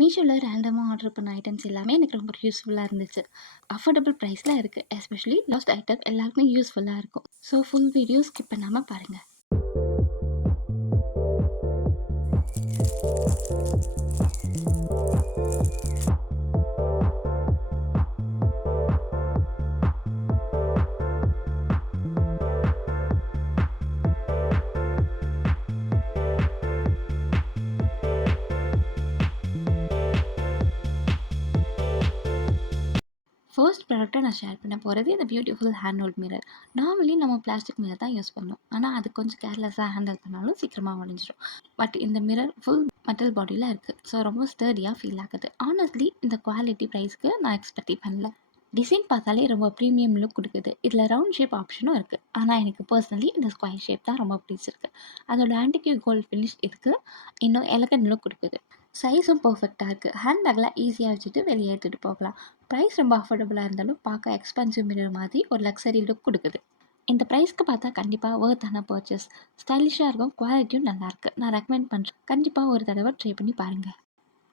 மீஷோவில் ரேண்டமாக ஆர்டர் பண்ண ஐட்டம்ஸ் எல்லாமே எனக்கு ரொம்ப யூஸ்ஃபுல்லாக இருந்துச்சு. அஃபோர்டபுள் ப்ரைஸில் இருக்குது. எஸ்பெஷலி லாஸ்ட் ஐட்டம் எல்லாருக்குமே யூஸ்ஃபுல்லாக இருக்கும். ஸோ ஃபுல் வீடியோ ஸ்கிப் பண்ணாமல் பாருங்கள். ஃபர்ஸ்ட் ப்ராடக்ட்டை நான் ஷேர் பண்ண போகிறது இந்த beautiful hand hold mirror. Normally நம்ம பிளாஸ்டிக் மிரர் தான் யூஸ் பண்ணோம். ஆனால் அது கொஞ்சம் கேர்லெஸ்ஸாக ஹேண்டில் பண்ணாலும் சீக்கிரமாக உடஞ்சிரும். பட் இந்த மிரர் ஃபுல் மெட்டல் பாடியில் இருக்குது. ஸோ ரொம்ப ஸ்டர்டியாக ஃபீல் ஆகுது. ஆனஸ்ட்லி இந்த குவாலிட்டி ப்ரைஸ்க்கு நான் எக்ஸ்பெக்டே பண்ணல. டிசைன் பார்த்தாலே ரொம்ப ப்ரீமியம் லுக் கொடுக்குது. இதில் ரவுண்ட் ஷேப் ஆப்ஷனும் இருக்குது. ஆனால் எனக்கு பர்சனலி இந்த ஸ்கொயர் ஷேப் தான் ரொம்ப பிடிச்சிருக்கு. அதோட ஆன்டிக்யூ கோல்ட் ஃபினிஷ் இதுக்கு இன்னும் எலகன்ட் லுக் கொடுக்குது. சைஸும் பர்ஃபெக்டாக இருக்குது. ஹேண்ட்பேக்கில் ஈஸியாக வச்சுட்டு வெளியே எடுத்துகிட்டு போகலாம். ப்ரைஸ் ரொம்ப அஃபோர்டபுளாக இருந்தாலும் பார்க்க எக்ஸ்பென்சிவ் மிரர் மாதிரி ஒரு லக்ஸரி லுக் கொடுக்குது. இந்த ப்ரைஸ்க்கு பார்த்தா கண்டிப்பாக ஒர்த்தான பர்ச்சேஸ். ஸ்டைலிஷாக இருக்கும், குவாலிட்டியும் நல்லாயிருக்கு. நான் ரெக்கமெண்ட் பண்ணுறேன். கண்டிப்பாக ஒரு தடவை ட்ரை பண்ணி பாருங்கள்.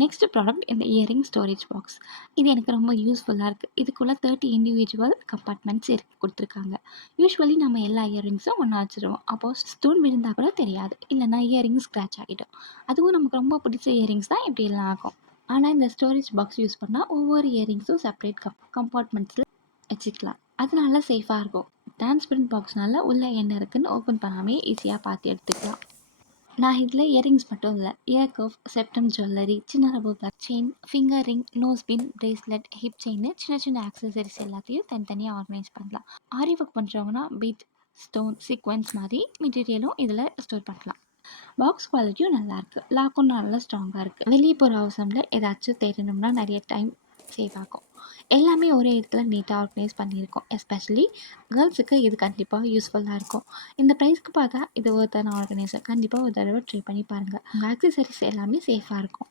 நெக்ஸ்ட் ப்ராடக்ட் இந்த இயரிங் ஸ்டோரேஜ் பாக்ஸ். இது எனக்கு ரொம்ப யூஸ்ஃபுல்லாக இருக்குது. இதுக்குள்ளே 30 இண்டிவிஜுவல் கம்பார்ட்மெண்ட்ஸ் கொடுத்துருக்காங்க. யூஸ்வலி நம்ம எல்லா இயரிங்ஸும் ஒன்றா வச்சுருவோம். அப்போது ஸ்டோன் விழுந்தால் கூட தெரியாது, இல்லைனா இயரிங் ஸ்க்ராட்ச் ஆகிடும். அதுவும் நமக்கு ரொம்ப பிடிச்ச இயரிங்ஸ் தான் இப்படி எல்லாம் ஆகும். ஆனால் இந்த ஸ்டோரேஜ் பாக்ஸ் யூஸ் பண்ணால் ஒவ்வொரு இயரிங்ஸும் செப்பரேட் கம்பார்ட்மெண்ட்ஸில் வச்சுக்கலாம். அதனால சேஃபாக இருக்கும். டிரான்ஸ்பரண்ட் பாக்ஸ்னால உள்ளே என்ன இருக்குதுன்னு ஓப்பன் பண்ணாமே ஈஸியாக பார்த்து எடுத்துக்கலாம். நான் இதில் இயரிங்ஸ் மட்டும் இல்லை, இயர் கர்வ், செப்டம் ஜுவல்லரி, சின்ன rubber back chain, finger ring, nose pin, bracelet, hip chain, சின்ன சின்ன ஆக்சசரிஸ் எல்லாத்தையும் தனித்தனியாக ஆர்கனைஸ் பண்ணலாம். ஆரி ஒர்க் பண்ணுறவங்கன்னா பீட், ஸ்டோன், சீக்வன்ஸ் மாதிரி மெட்டீரியலும் இதில் ஸ்டோர் பண்ணலாம். பாக்ஸ் குவாலிட்டியும் நல்லாயிருக்கு. லாக்கும் நல்லா ஸ்ட்ராங்காக இருக்குது. வெளியே போகிற அவசரமில் ஏதாச்சும் தேடணும்னா நிறைய டைம் சேவ் ஆகும். எல்லாமே ஒரே இடத்துல நீட்டாக ஆர்கனைஸ் பண்ணியிருக்கோம். எஸ்பெஷலி கேர்ள்ஸுக்கு இது கண்டிப்பாக யூஸ்ஃபுல்லாக இருக்கும். இந்த ப்ரைஸ்க்கு பார்த்தா இது ஒருத்தான ஆர்கனைசர். கண்டிப்பாக ஒரு தடவை ட்ரை பண்ணி பாருங்கள். உங்கள் ஆக்சசரிஸ் எல்லாமே சேஃபாக இருக்கும்.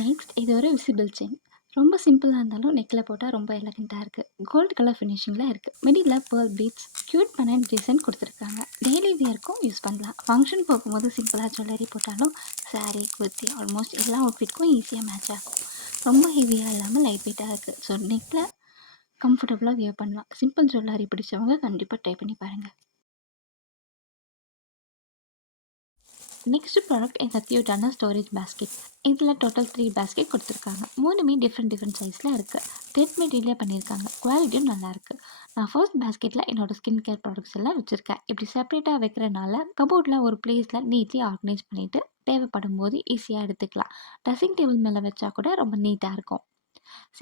நெக்ஸ்ட் இது ஒரு விசிபிள் செயின். ரொம்ப சிம்பிளாக இருந்தாலும் நெக்கில் போட்டால் ரொம்ப எலகண்ட்டாக இருக்குது. கோல்டு கலர் ஃபினிஷிங்கில் இருக்குது. மிடில் பேர்ல் பீட்ஸ், க்யூட் பண்ண டிசைன் கொடுத்துருக்காங்க. டெய்லி வியருக்கும் யூஸ் பண்ணலாம். ஃபங்க்ஷன் போகும்போது சிம்பிளாக ஜுவல்லரி போட்டாலும் சாரீ, குர்த்தி ஆல்மோஸ்ட் எல்லா அவுட்ஃபிட்க்கும் ஈஸியாக மேட்ச் ஆகும். ரொம்ப ஹெவியாக இல்லாமல் லைட் வெயிட்டாக இருக்குது. ஸோ நெக்கில் கம்ஃபர்டபுளாக வியர் பண்ணலாம். சிம்பிள் ஜுவல்லரி பிடிச்சவங்க கண்டிப்பாக ட்ரை பண்ணி பாருங்கள். நெக்ஸ்ட் ப்ராடக்ட் இந்த க்யூட்டான ஸ்டோரேஜ் பேஸ்கெட். இதில் டோட்டல் 3 பேஸ்கெட் கொடுத்துருக்காங்க. மூணுமே டிஃப்ரெண்ட் சைஸில் இருக்குது. த்ரெட் மெட்டீரியல் பண்ணியிருக்காங்க. குவாலிட்டியும் நல்லாயிருக்கு. நான் ஃபர்ஸ்ட் பேஸ்கெட்டில் என்னோடய ஸ்கின் கேர் ப்ராடக்ட்ஸ் எல்லாம் வச்சுருக்கேன். இப்படி செப்பரேட்டாக வைக்கிறனால கபோர்டில் ஒரு பிளேஸில் நீட்லி ஆர்கனைஸ் பண்ணிவிட்டு தேவைப்படும் போது ஈஸியாக எடுத்துக்கலாம். ட்ரெஸ்ஸிங் டேபிள் மேலே வச்சா கூட ரொம்ப நீட்டாக இருக்கும்.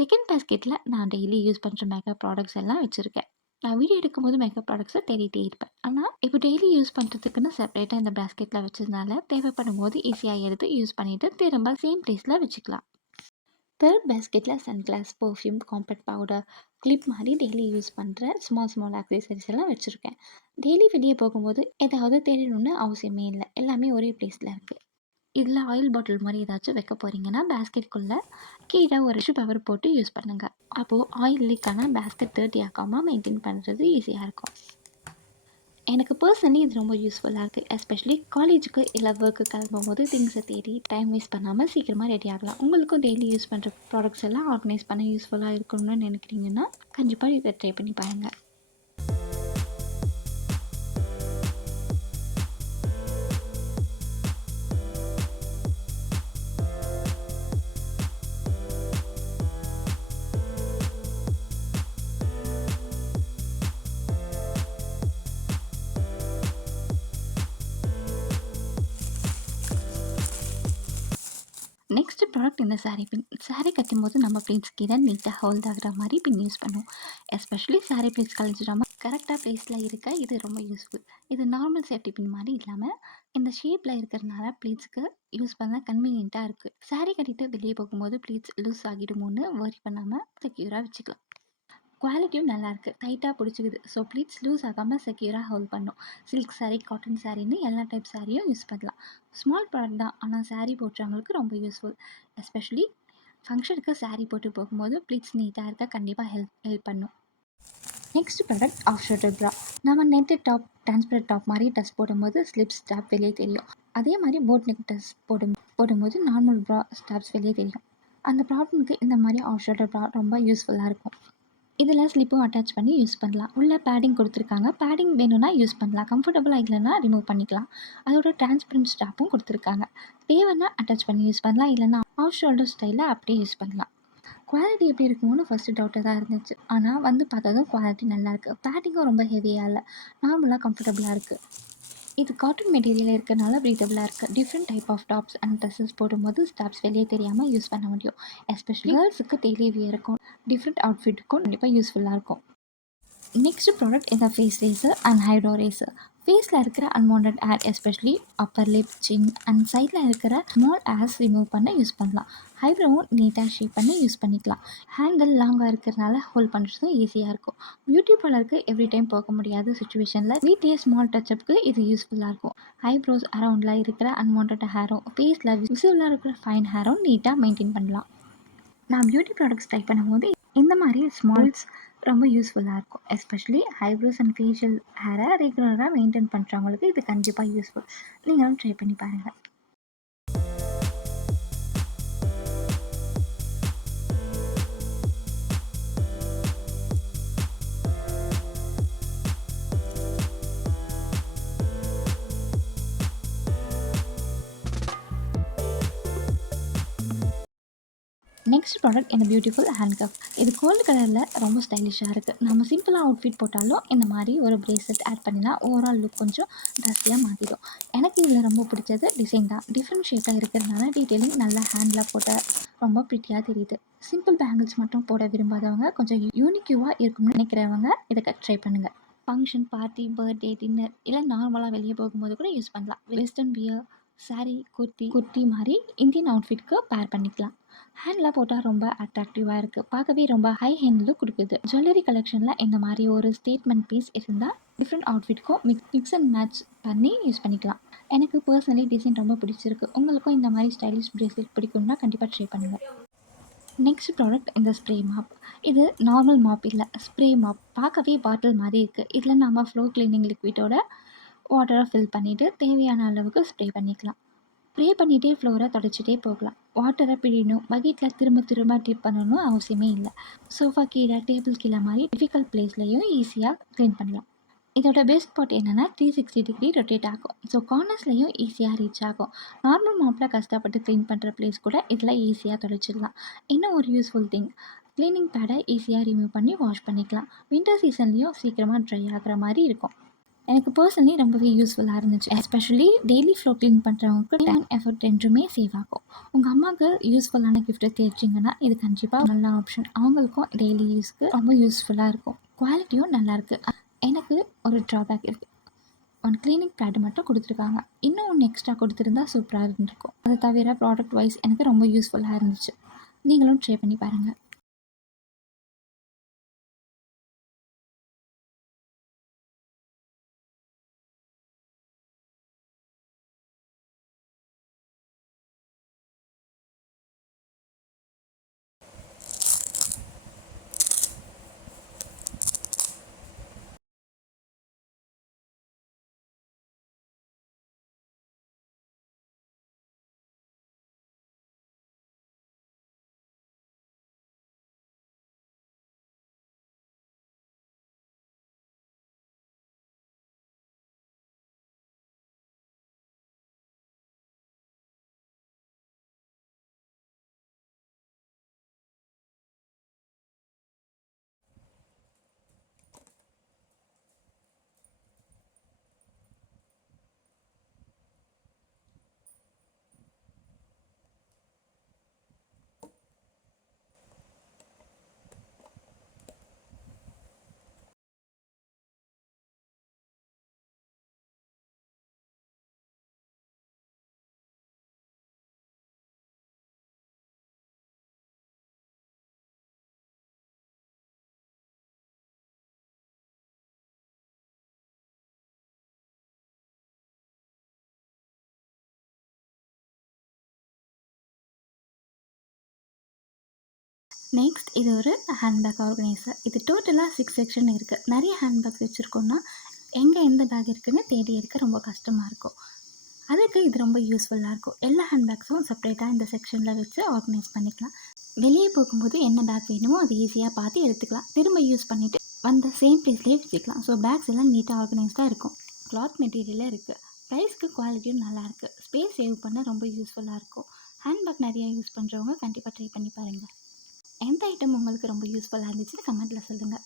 செகண்ட் பேஸ்கெட்டில் நான் டெய்லி யூஸ் பண்ணுற மேக்கப் ப்ராடக்ட்ஸ் எல்லாம் வச்சுருக்கேன். நான் வீடியோ எடுக்கும்போது மேக்கப் ப்ராடக்ட்ஸை தேடிட்டே இருப்பேன். ஆனால் இப்போ டெய்லி யூஸ் பண்ணுறதுக்குன்னு செப்பரேட்டாக இந்த பேஸ்கெட்டில் வச்சதுனால தேவைப்படும் போது ஈஸியாக எடுத்து யூஸ் பண்ணிவிட்டு திரும்ப சேம் ப்ளேஸில் வச்சுக்கலாம். தேர்ட் பேஸ்கெட்டில் sunglass, perfume, compact powder, clip மாதிரி டெய்லி யூஸ் பண்ணுற ஸ்மால் ஆக்சசரிஸ் எல்லாம் வச்சுருக்கேன். டெய்லி வெளியே போகும்போது ஏதாவது தேடணும்னு அவசியமே இல்லை. எல்லாமே ஒரே ப்ளேஸில் இருக்குது. இதில் ஆயில் பாட்டில் மாதிரி ஏதாச்சும் வைக்க போகிறீங்கன்னா பேஸ்கெட்குள்ளே கீழே ஒரு டிஷ்யூ பேப்பர் போட்டு யூஸ் பண்ணுங்கள். அப்போது ஆயில் லீக் ஆனால் பேஸ்கெட் டர்ட்டி ஆக்காமல் மெயின்டைன் பண்ணுறது ஈஸியாக இருக்கும். எனக்கு பர்சனலி இது ரொம்ப யூஸ்ஃபுல்லாக இருக்குது. எஸ்பெஷலி காலேஜுக்கு இல்லை ஒர்க்கு கிளம்பும் போது திங்ஸை தேடி டைம் வேஸ்ட் பண்ணாமல் சீக்கிரமாக ரெடி ஆகலாம். உங்களுக்கும் டெய்லி யூஸ் பண்ணுற ப்ராடக்ட்ஸ் எல்லாம் ஆர்கனைஸ் பண்ண யூஸ்ஃபுல்லாக இருக்கணும்னு நினைக்கிறீங்கன்னா கண்டிப்பாக இதை ட்ரை பண்ணி பாருங்கள். நெக்ஸ்ட் ப்ராடக்ட் இந்த saree பின். saree கட்டும்போது நம்ம ப்ளீட்ஸ் கீழே நீட்டாக ஹோல்ட் ஆகுற மாதிரி பின் யூஸ் பண்ணுவோம். எஸ்பெஷலி saree ப்ளீட்ஸ் கழிச்சிடாமல் கரெக்டாக ப்ளேஸில் இருக்க இது ரொம்ப யூஸ்ஃபுல். இது நார்மல் சேஃப்டி பின் மாதிரி இல்லாமல் இந்த ஷேப்பில் இருக்கிறதுனால ப்ளீட்ஸ்க்கு யூஸ் பண்ண கன்வீனியண்ட்டாக இருக்குது. saree கட்டிட்டு வெளியே போகும்போது ப்ளீட்ஸ் லூஸ் ஆகிடுமோன்னு வரி பண்ணாமல் செக்யூராக வச்சுக்கலாம். குவாலிட்டியும் நல்லாயிருக்கு, டைட்டாக பிடிச்சிக்குது. ஸோ ப்ளீட்ஸ் லூஸ் ஆகாமல் செக்யூராக ஹோல்ட் பண்ணும். சில்க் saree, காட்டன் சாரின்னு எல்லா டைப் சாரியும் யூஸ் பண்ணலாம். ஸ்மால் ப்ராடக்ட் தான், ஆனால் saree போடுறவங்களுக்கு ரொம்ப யூஸ்ஃபுல். எஸ்பெஷலி ஃபங்க்ஷனுக்கு saree போட்டு போகும்போது ப்ளீட்ஸ் நீட்டாக இருக்க கண்டிப்பாக ஹெல்ப் பண்ணும். நெக்ஸ்ட் ப்ராடக்ட் ஆஃப் ஷோல்டர் ப்ரா. நம்ம நெட்டு டாப், டிரான்ஸ்பரண்ட் டாப் மாதிரி ட்ரெஸ் போடும்போது ஸ்லிப் ஸ்டாப் வெளியே தெரியும். அதே மாதிரி போட் நெக் ட்ரெஸ் போடும்போது நார்மல் ப்ரா ஸ்டாப்ஸ் வெளியே தெரியும். அந்த ப்ராப்ளம்க்கு இந்த மாதிரி ஆஃப் ஷோல்டர் ப்ரா ரொம்ப யூஸ்ஃபுல்லாக இருக்கும். இதில் ஸ்லிப்பும் அட்டாச் பண்ணி யூஸ் பண்ணலாம். உள்ள பேடிங் கொடுத்துருக்காங்க, பேடிங் வேணும்னா யூஸ் பண்ணலாம், கம்ஃபர்டபுளாக இல்லைன்னா ரிமூவ் பண்ணிக்கலாம். அதோட டிரான்ஸ்பரண்ட் ஸ்டாப்பும் கொடுத்துருக்காங்க, தேவைன்னா அட்டாச் பண்ணி யூஸ் பண்ணலாம், இல்லைன்னா ஆஃப் ஷோல்டர் ஸ்டைலில் அப்படியே யூஸ் பண்ணலாம். குவாலிட்டி எப்படி இருக்குமோன்னு ஃபஸ்ட்டு டவுட்டாக தான் இருந்துச்சு, ஆனால் வந்து பார்த்ததும் குவாலிட்டி நல்லாயிருக்கு. பேடிங்கும் ரொம்ப ஹெவியாக இல்லை, நார்மலாக கம்ஃபர்டபுளாக இருக்குது. இது காட்டன் மெட்டீரியல் இருக்கிறனால ப்ரீத்தபிளாக இருக்குது. Different type of tops and dresses போடும்போது ஸ்டாப்ஸ் வெளியே தெரியாமல் யூஸ் பண்ண முடியும். எஸ்பெஷலி கேர்ள்ஸுக்கு டெய்லி வியருக்கும் டிஃப்ரெண்ட் அவுட்ஃபிட்டுக்கும் கண்டிப்பாக யூஸ்ஃபுல்லாக இருக்கும். நெக்ஸ்ட் ப்ராடக்ட் இந்த face razor and eyebrow razor. ஃபேஸில் இருக்கிற unwanted hair, especially upper lip, chin and சைடில் இருக்கிற ஸ்மால் ஹேர்ஸ் ரிமூவ் பண்ண யூஸ் பண்ணலாம். ஹைப்ரோவும் நீட்டாக ஷேப் பண்ணி யூஸ் பண்ணிக்கலாம். ஹேண்டில் லாங்காக இருக்கிறதுனால ஹோல்ட் பண்ணுறதும் ஈஸியாக இருக்கும். பியூட்டி பார்லருக்கு எவ்ரி டைம் போக முடியாத சுச்சுவேஷனில் வீட்லேயே ஸ்மால் டச்சப்புக்கு இது யூஸ்ஃபுல்லாக இருக்கும். ஐப்ரோஸ் அரவுண்டில் இருக்கிற அன்வான்ட் ஹேரும் ஃபேஸில் விசிபிளாக இருக்கிற ஃபைன் ஹேரும் நீட்டாக மெயின்டைன் பண்ணலாம். நான் பியூட்டி ப்ராடக்ட்ஸ் ட்ரை பண்ணும்போது இந்த மாதிரி ஸ்மால்ஸ் ரொம்ப யூஸ்ஃபுல்லாக இருக்கும். எஸ்பெஷலி ஐப்ரோஸ் அண்ட் ஃபேஷியல் ஹேரை ரெகுலராக மெயின்டைன் பண்ணுறவங்களுக்கு இது கண்டிப்பாக யூஸ்ஃபுல். நீங்களும் ட்ரை பண்ணி பாருங்கள். நெக்ஸ்ட் ப்ராடக்ட் இந்த பியூட்டிஃபுல் ஹேண்ட் கப். இது கோல்டு கலரில் ரொம்ப ஸ்டைலிஷாக இருக்குது. நம்ம சிம்பிளாக அவுட்ஃபிட் போட்டாலும் இந்த மாதிரி ஒரு பிரேஸ்லெட் ஆட் பண்ணினா ஓவரால் லுக் கொஞ்சம் ட்ரெஸ்ஸியாக மாற்றிடும். எனக்கு இதில் ரொம்ப பிடிச்சது டிசைன் தான். டிஃப்ரெண்ட் ஷேப்பாக இருக்கிறதுனால டீட்டெயிலிங் நல்லா ஹேண்டில் போட்ட ரொம்ப ப்ரிட்டியாக தெரியுது. சிம்பிள் பேங்கிள்ஸ் மட்டும் போட விரும்பாதவங்க, கொஞ்சம் யூனிக்யூவாக இருக்கும்னு நினைக்கிறவங்க இதை ட்ரை பண்ணுங்கள். ஃபங்க்ஷன், பார்ட்டி, பர்த்டே, டின்னர் இல்லை நார்மலாக வெளியே போகும்போது கூட யூஸ் பண்ணலாம். வெஸ்டர்ன் வியர், சாரீ, குர்த்தி மாதிரி இந்தியன் அவுட்ஃபிட்க்கு பேர் பண்ணிக்கலாம். ஹேண்டில் போட்டால் ரொம்ப அட்ராக்டிவாக இருக்குது, பார்க்கவே ரொம்ப ஹை ஹேண்டில் கொடுக்குது. ஜுவல்லரி கலெக்ஷனில் இந்த மாதிரி ஒரு ஸ்டேட்மெண்ட் பீஸ் இருந்தால் டிஃப்ரெண்ட் அவுட்ஃபிட்க்கும் மிக்ஸ் அண்ட் மேட்ச் பண்ணி யூஸ் பண்ணிக்கலாம். எனக்கு பர்சனலி டிசைன் ரொம்ப பிடிச்சிருக்கு. உங்களுக்கும் இந்த மாதிரி ஸ்டைலிஷ் பிரேஸ்லெட் பிடிக்கும்னா கண்டிப்பாக ட்ரை பண்ணுங்கள். நெக்ஸ்ட் ப்ராடக்ட் இந்த ஸ்ப்ரே மாப். இது நார்மல் மாப் இல்லை, ஸ்ப்ரே மாப். பார்க்கவே பாட்டில் மாதிரி இருக்குது. இதில் நம்ம ஃப்ளோர் கிளீனிங் லிக்விடோட வாட்டரை ஃபில் பண்ணிவிட்டு தேவையான அளவுக்கு ஸ்ப்ரே பண்ணிக்கலாம். ஸ்ப்ரே பண்ணிகிட்டே ஃப்ளோரை தொடச்சிட்டே போகலாம். வாட்டரை பிழியணும், பக்கெட்டில் திரும்ப டிப் பண்ணணும் அவசியமே இல்லை. சோஃபா கீழே, டேபிள் கீழே மாதிரி டிஃபிகல்ட் பிளேஸ்லையும் ஈஸியாக க்ளீன் பண்ணலாம். இதோட பெஸ்ட் பார்ட் என்னென்னா 360 டிகிரி ரொட்டேட் ஆகும். ஸோ கார்னர்ஸ்லையும் ஈஸியாக ரீச் ஆகும். நார்மல் மாப்பில் கஷ்டப்பட்டு க்ளீன் பண்ணுற பிளேஸ் கூட இதில் ஈஸியாக தொடச்சிடலாம். இன்னும் ஒரு யூஸ்ஃபுல் திங், க்ளீனிங் பேடை ஈஸியாக ரிமூவ் பண்ணி வாஷ் பண்ணிக்கலாம். வின்டர் சீசன்லேயும் சீக்கிரமாக ட்ரை ஆகிற மாதிரி இருக்கும். எனக்கு பர்சனலி ரொம்பவே யூஸ்ஃபுல்லாக இருந்துச்சு. எஸ்பெஷலி டெய்லி ஃப்ளோ க்ளீன் பண்ணுறவங்களுக்கு டைம் எஃபர்ட் ரெண்டுமே சேவ் ஆகும். உங்கள் அம்மாவுக்கு யூஸ்ஃபுல்லான கிஃப்ட்டை தேடிச்சிங்கன்னா இது கண்டிப்பாக நல்ல ஆப்ஷன். அவங்களுக்கும் டெய்லி யூஸ்க்கு ரொம்ப யூஸ்ஃபுல்லாக இருக்கும். குவாலிட்டியும் நல்லாயிருக்கு. எனக்கு ஒரு ட்ராபேக் இருக்குது, ஒன் க்ளீனிங் பேட் மட்டும் கொடுத்துருக்காங்க. இன்னும் ஒன்று எக்ஸ்ட்ரா கொடுத்துருந்தா சூப்பராக இருந்திருக்கும். அதை தவிர ப்ராடக்ட் வைஸ் எனக்கு ரொம்ப யூஸ்ஃபுல்லாக இருந்துச்சு. நீங்களும் ட்ரை பண்ணி பாருங்கள். நெக்ஸ்ட் இது ஒரு ஹேண்ட்பேக் ஆர்கனைசர். இது டோட்டலாக 6 செக்ஷன் இருக்குது. நிறைய ஹேண்ட்பேக்ஸ் வச்சுருக்கோன்னா எங்கே எந்த பேக் இருக்குதுன்னு தேடி எடுக்க ரொம்ப கஷ்டமாக இருக்கும். அதுக்கு இது ரொம்ப யூஸ்ஃபுல்லாக இருக்கும். எல்லா ஹேண்ட்பேக்ஸும் செப்பரேட்டாக இந்த செக்ஷனில் வச்சு ஆர்கனைஸ் பண்ணிக்கலாம். வெளியே போகும்போது என்ன பேக் வேணுமோ அது ஈஸியாக பார்த்து எடுத்துக்கலாம். திரும்ப யூஸ் பண்ணிவிட்டு வந்த சேம் ப்ளேஸ்லேயே வச்சுக்கலாம். ஸோ பேக்ஸ் எல்லாம் நீட்டாக ஆர்கனைஸ்டாக இருக்கும். கிளாத் மெட்டீரியலே இருக்குது. ப்ரைஸ்க்கு குவாலிட்டியும் நல்லாயிருக்கு. ஸ்பேஸ் சேவ் பண்ண ரொம்ப யூஸ்ஃபுல்லாக இருக்கும். ஹேண்ட்பேக் நிறையா யூஸ் பண்ணுறவங்க கண்டிப்பாக ட்ரை பண்ணி பாருங்கள். எந்த ஐட்டம் உங்களுக்கு ரொம்ப யூஸ்ஃபுல்லாக இருந்துச்சுன்னு கமெண்ட்டில் சொல்லுங்கள்.